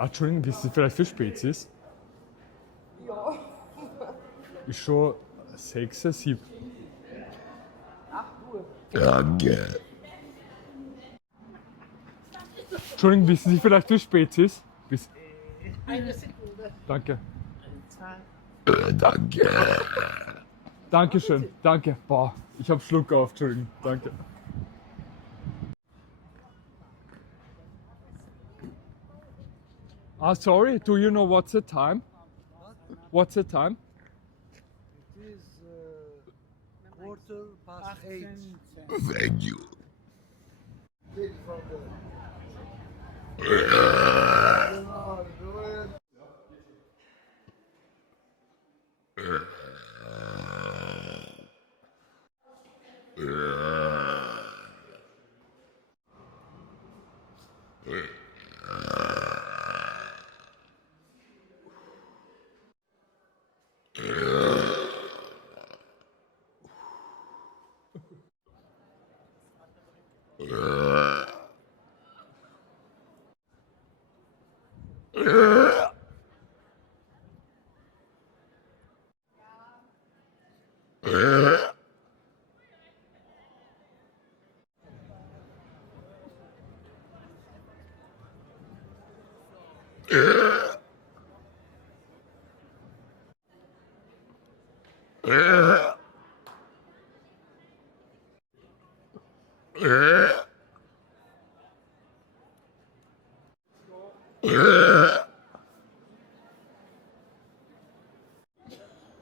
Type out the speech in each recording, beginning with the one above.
Ah, Entschuldigung, wisst ihr vielleicht für Spezies? Ja. Ist schon 6, 7. 8 Uhr. Danke. Entschuldigung, wissen Sie vielleicht für Spezies? Eine Sekunde. Danke. 2. Danke. Dankeschön. Danke. Boah, ich hab Schluck auf, Entschuldigung. Danke. Ah, sorry, do you know what's the time? What's the time? It is quarter past 8. Thank you. Take from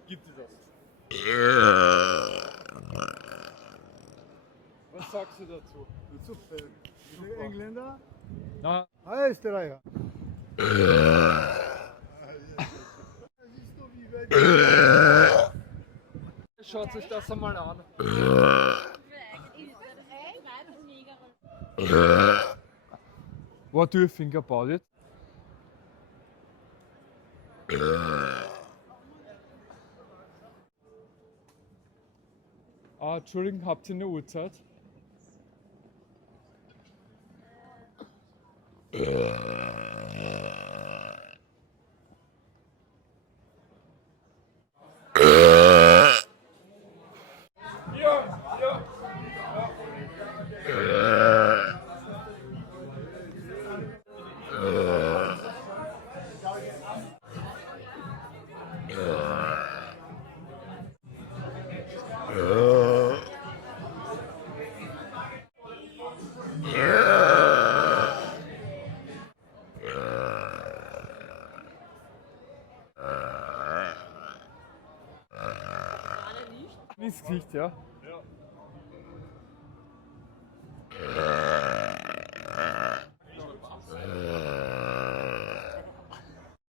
Gibt es das? Was sagst du dazu? Super. Engländer? Na, Österreicher. schaut sich das einmal an. What do you think about it? Ah, Entschuldigung, habt ihr eine Uhrzeit? Ins Gesicht, ja?